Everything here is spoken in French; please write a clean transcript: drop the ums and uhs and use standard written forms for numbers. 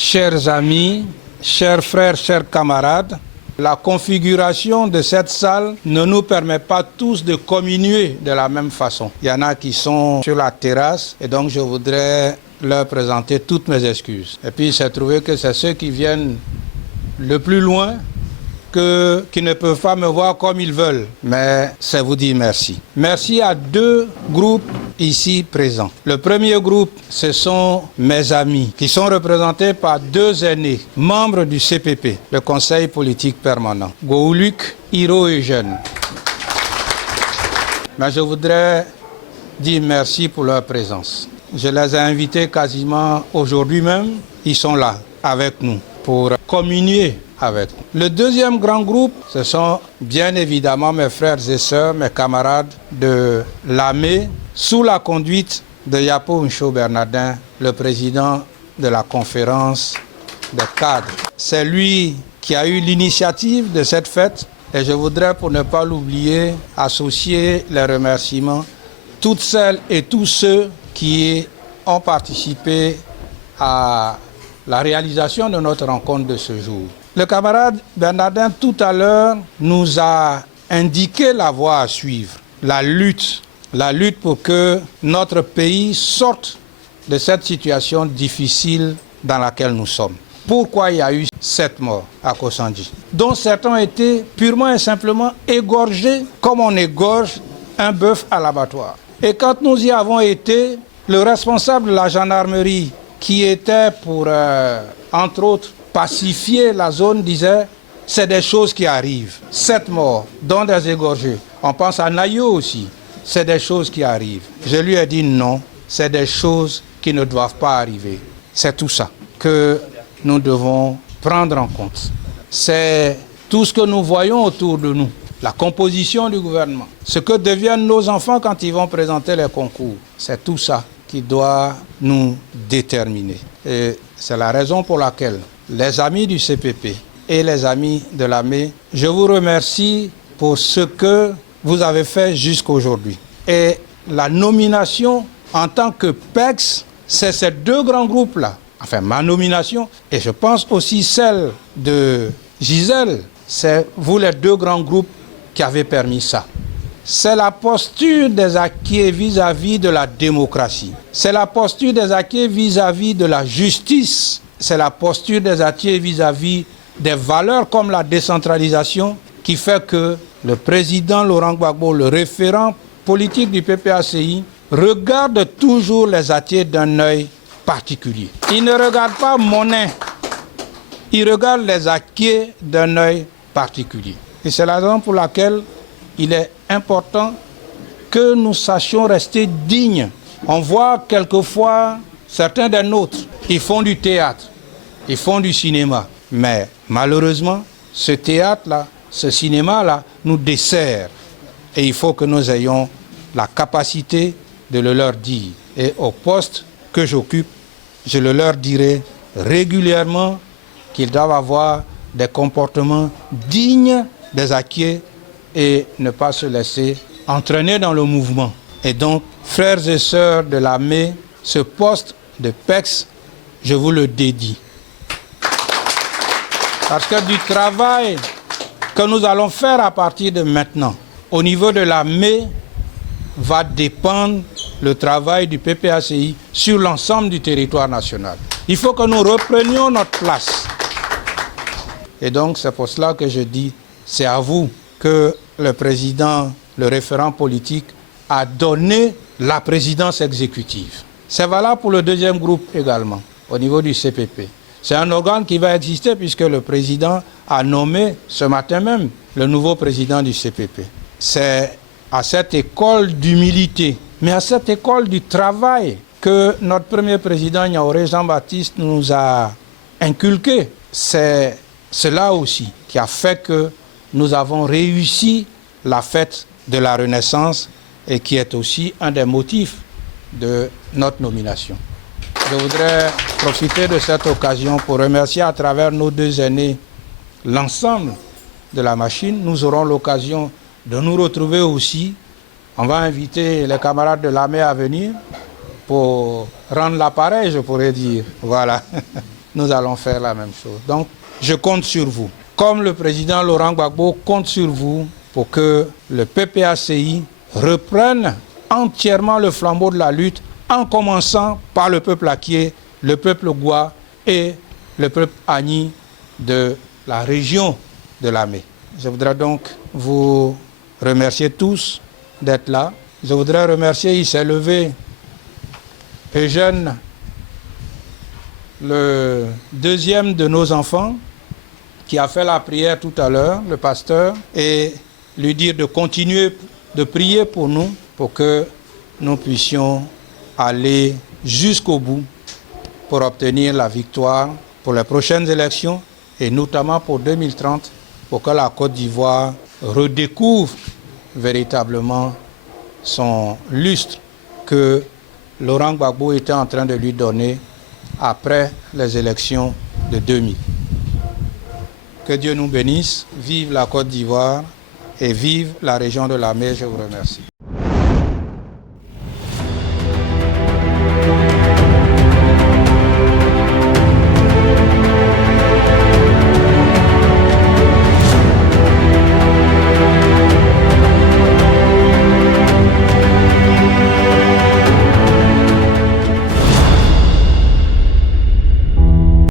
chers amis, chers frères, chers camarades, la configuration de cette salle ne nous permet pas tous de communier de la même façon. Il y en a qui sont sur la terrasse et donc je voudrais leur présenter toutes mes excuses. Et puis il s'est trouvé que c'est ceux qui viennent le plus loin qui ne peuvent pas me voir comme ils veulent. Mais c'est vous dire merci. Merci à deux groupes ici présents. Le premier groupe, ce sont mes amis qui sont représentés par deux aînés, membres du CPP, le Conseil politique permanent, Goulouk, Hiro et Eugène. Mais je voudrais dire merci pour leur présence. Je les ai invités quasiment aujourd'hui même. Ils sont là avec nous pour communier avec nous. Le deuxième grand groupe, ce sont bien évidemment mes frères et sœurs, mes camarades de l'AME, sous la conduite de Yapo Ncho Bernardin, le président de la conférence des cadres. C'est lui qui a eu l'initiative de cette fête et je voudrais, pour ne pas l'oublier, associer les remerciements toutes celles et tous ceux qui ont participé à la réalisation de notre rencontre de ce jour. Le camarade Bernardin, tout à l'heure, nous a indiqué la voie à suivre, la lutte pour que notre pays sorte de cette situation difficile dans laquelle nous sommes. Pourquoi il y a eu 7 morts à Kosandji, dont certains ont été purement et simplement égorgés comme on égorge un bœuf à l'abattoir. Et quand nous y avons été, le responsable de la gendarmerie, qui était pour, entre autres, pacifier la zone, disait « c'est des choses qui arrivent ». 7 morts, dont des égorgés. On pense à Nayo aussi. C'est des choses qui arrivent. Je lui ai dit non, c'est des choses qui ne doivent pas arriver. C'est tout ça que nous devons prendre en compte. C'est tout ce que nous voyons autour de nous. La composition du gouvernement. Ce que deviennent nos enfants quand ils vont présenter les concours. C'est tout ça qui doit nous déterminer. Et c'est la raison pour laquelle les amis du CPP et les amis de l'AME, je vous remercie pour ce que vous avez fait jusqu'à aujourd'hui. Et la nomination en tant que PEX, c'est ces deux grands groupes-là. Enfin, ma nomination, et je pense aussi celle de Gisèle, c'est vous les deux grands groupes qui avez permis ça. C'est la posture des acquis vis-à-vis de la démocratie. C'est la posture des acquis vis-à-vis de la justice. C'est la posture des acquis vis-à-vis des valeurs comme la décentralisation qui fait que le président Laurent Gbagbo, le référent politique du PPACI, regarde toujours les acquis d'un œil particulier. Il ne regarde pas monnaie, il regarde les acquis d'un œil particulier. Et c'est la raison pour laquelle il est important que nous sachions rester dignes. On voit quelquefois certains des nôtres, ils font du théâtre, ils font du cinéma. Mais malheureusement, ce théâtre-là, ce cinéma-là nous dessert. Et il faut que nous ayons la capacité de le leur dire. Et au poste que j'occupe, je le leur dirai régulièrement qu'ils doivent avoir des comportements dignes des acquis et ne pas se laisser entraîner dans le mouvement. Et donc, frères et sœurs de l'AME, ce poste de PEX, je vous le dédie. Parce que du travail que nous allons faire à partir de maintenant, au niveau de l'AME, va dépendre le travail du PPACI sur l'ensemble du territoire national. Il faut que nous reprenions notre place. Et donc, c'est pour cela que je dis, c'est à vous que le président, le référent politique, a donné la présidence exécutive. C'est valable pour le deuxième groupe également, au niveau du CPP. C'est un organe qui va exister puisque le président a nommé ce matin même le nouveau président du CPP. C'est à cette école d'humilité, mais à cette école du travail que notre premier président Niaouré Jean-Baptiste nous a inculqué. C'est cela aussi qui a fait que nous avons réussi la fête de la Renaissance et qui est aussi un des motifs de notre nomination. Je voudrais profiter de cette occasion pour remercier à travers nos deux aînés l'ensemble de la machine. Nous aurons l'occasion de nous retrouver aussi. On va inviter les camarades de l'AME à venir pour rendre l'appareil, je pourrais dire. Voilà. nous allons faire la même chose. Donc, je compte sur vous. Comme le président Laurent Gbagbo compte sur vous pour que le PPACI reprenne entièrement le flambeau de la lutte, en commençant par le peuple Akié, le peuple Gwa et le peuple Agni de la région de Lamé. Je voudrais donc vous remercier tous d'être là. Je voudrais remercier, il s'est levé, Eugène, le deuxième de nos enfants, qui a fait la prière tout à l'heure, le pasteur, et lui dire de continuer de prier pour nous, pour que nous puissions aller jusqu'au bout pour obtenir la victoire pour les prochaines élections et notamment pour 2030, pour que la Côte d'Ivoire redécouvre véritablement son lustre que Laurent Gbagbo était en train de lui donner après les élections de 2000. Que Dieu nous bénisse, vive la Côte d'Ivoire et vive la région de Lamé. Je vous remercie.